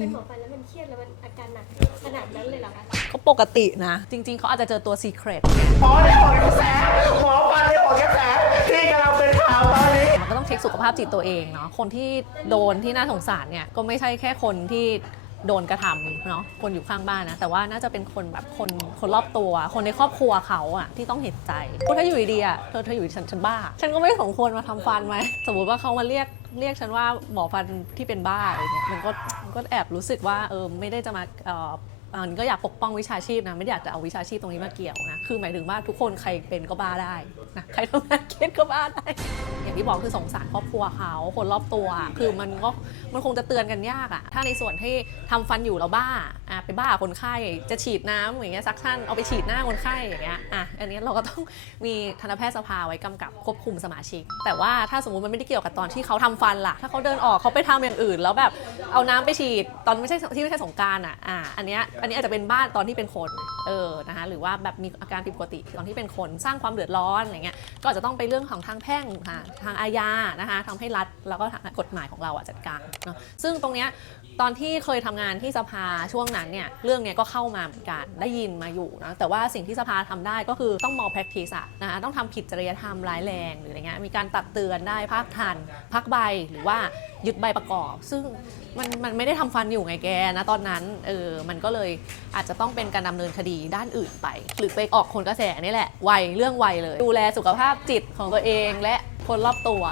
เป็นหมอฟันแล้วมันเครียดแล้วมันอาการหนักขนาดนั้นเลยเหรอคะก็ปกตินะ จริง ๆ เขาอาจจะเจอตัวซีเครตหมอได้หมดกระแสหมอฟันได้หมดกระแสที่กำลังเป็นข่าวตอนนี้มันก็ต้องเช็คสุขภาพจิตตัวเองเนาะคนที่โดนที่น่าสงสารเนี่ยก็ไม่ใช่แค่คนที่ โดนกระทำเนาะคนอยู่ข้างบ้านนะ แต่ว่าน่าจะเป็นคนแบบคนคนรอบตัว คนในครอบครัวเขาอะที่ต้องเห็นใจเพราะถ้าอยู่ดีๆอะเธอเธออยู่ฉันฉันบ้า ฉันก็ไม่สมควรมาทำฟันไหมสมมติว่าเขามาเรียกเรียกฉันว่าหมอฟันที่เป็นบ้าอะไรเงี้ยมันก็มันก็แอบรู้สึกว่าเออไม่ได้จะมาเอันนี้ก็อยากปกป้องวิชาชีพนะไม่อยากจะเอาวิชาชีพตรงนี้มาเกี่ยวนะคือหมายถึงว่าทุกคนใครเป็นก็บ้าได้นะใครทำงานเครียดก็บ้าได้ อย่างที่บอกคือสงสารครอบครัวเขาคนรอบตัว คือมันก็มันคงจะเตือนกันยากอะถ้าในส่วนที่ทำฟันอยู่แล้วบ้า อะไปบ้าคนไข้จะฉีดน้ำอย่างเงี้ยซักชั่นเอาไปฉีดหน้าคนไข้อย่างเงี้ยอะอันนี้เราก็ต้องมีทันตแพทย์สภาไว้กำกับควบคุมสมาชิก แต่ว่าถ้าสมมติมันไม่ได้เกี่ยวกับตอนที่เขาทำฟันล่ะ ถ้าเขาเดินออกเขาไปทำอย่างอื่น แล้วแบบเอาน้ำไปฉีดตอนไม่ใช่ที่ไม่ใช่สงการอะอะอันเนี้ยอันนี้อาจจะเป็นบ้านตอนที่เป็นคนเออนะคะหรือว่าแบบมีอาการผิดปกติตอนที่เป็นคนสร้างความเดือดร้อนอะไรเงี้ยก็จะต้องไปเรื่องของทางแพ่งค่ะทางอาญานะคะทำให้รัฐแล้วก็กฎหมายของเราอะจัดการเนาะซึ่งตรงเนี้ยตอนที่เคยทำงานที่สภาช่วงนั้นเนี่ยเรื่องเนี้ยก็เข้ามาเหมือนกันได้ยินมาอยู่นะแต่ว่าสิ่งที่สภาทำได้ก็คือต้องมอง practice อะนะคะต้องทำผิดจริยธรรมร้ายแรงหรืออะไรเงี้ยมีการตักเตือนได้พักทันพักใบหรือว่ายึดใบประกอบ ซึ่งมันมันไม่ได้ทำฟันอยู่ไงแกนะตอนนั้นเออมันก็เลยอาจจะต้องเป็นการดำเนินคดีด้านอื่นไป หรือไปออกคนกระแสนี่แหละไวเรื่องไวเลย ดูแลสุขภาพจิตของตัวเองและคนรอบตัว